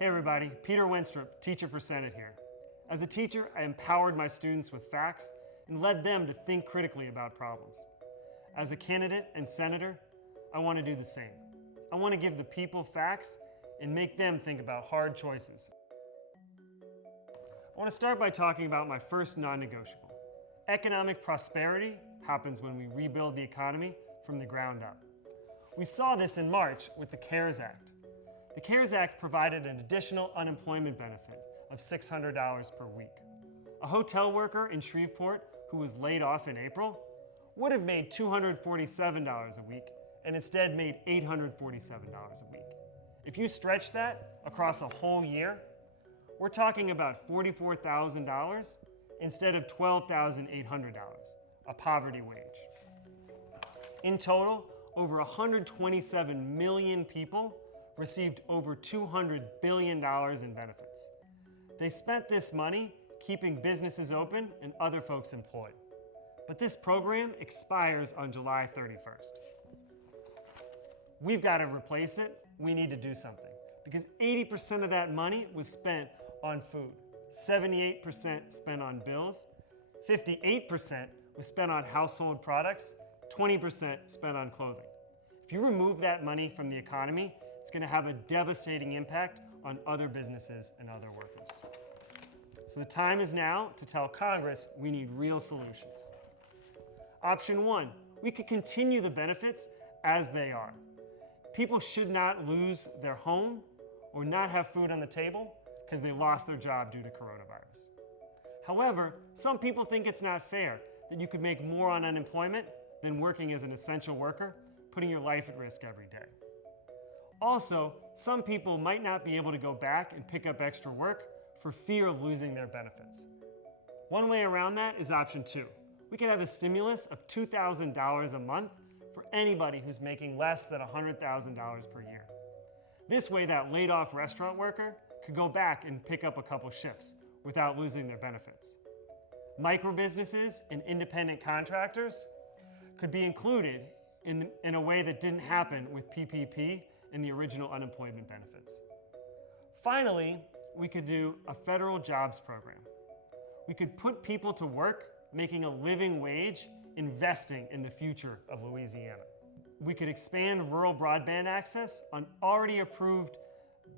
Hey everybody, Peter Wenstrup, teacher for Senate here. As a teacher, I empowered my students with facts and led them to think critically about problems. As a candidate and senator, I want to do the same. I want to give the people facts and make them think about hard choices. I want to start by talking about my first non-negotiable. Economic prosperity happens when we rebuild the economy from the ground up. We saw this in March with the CARES Act. The CARES Act provided an additional unemployment benefit of $600 per week. A hotel worker in Shreveport who was laid off in April would have made $247 a week and instead made $847 a week. If you stretch that across a whole year, we're talking about $44,000 instead of $12,800, a poverty wage. In total, over 127 million people received over $200 billion in benefits. They spent this money keeping businesses open and other folks employed. But this program expires on July 31st. We've got to replace it. We need to do something because 80% of that money was spent on food, 78% spent on bills, 58% was spent on household products, 20% spent on clothing. If you remove that money from the economy, it's going to have a devastating impact on other businesses and other workers. So the time is now to tell Congress we need real solutions. Option one, we could continue the benefits as they are. People should not lose their home or not have food on the table because they lost their job due to coronavirus. However, some people think it's not fair that you could make more on unemployment than working as an essential worker, putting your life at risk every day. Also, some people might not be able to go back and pick up extra work for fear of losing their benefits. One way around that is option two. We could have a stimulus of $2,000 a month for anybody who's making less than $100,000 per year. This way, that laid-off restaurant worker could go back and pick up a couple shifts without losing their benefits. Micro businesses and independent contractors could be included in a way that didn't happen with PPP and the original unemployment benefits. Finally, we could do a federal jobs program. We could put people to work making a living wage, investing in the future of Louisiana. We could expand rural broadband access on already approved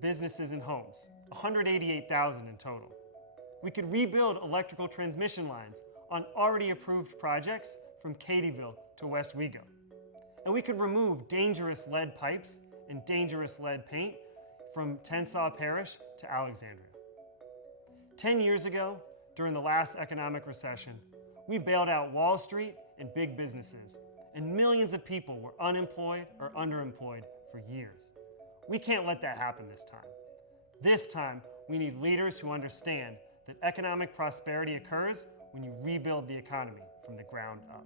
businesses and homes, 188,000 in total. We could rebuild electrical transmission lines on already approved projects from Katyville to West Wego. And we could remove dangerous lead pipes and dangerous lead paint from Tensas Parish to Alexandria. 10 years ago, during the last economic recession, we bailed out Wall Street and big businesses, and millions of people were unemployed or underemployed for years. We can't let that happen this time. This time, we need leaders who understand that economic prosperity occurs when you rebuild the economy from the ground up.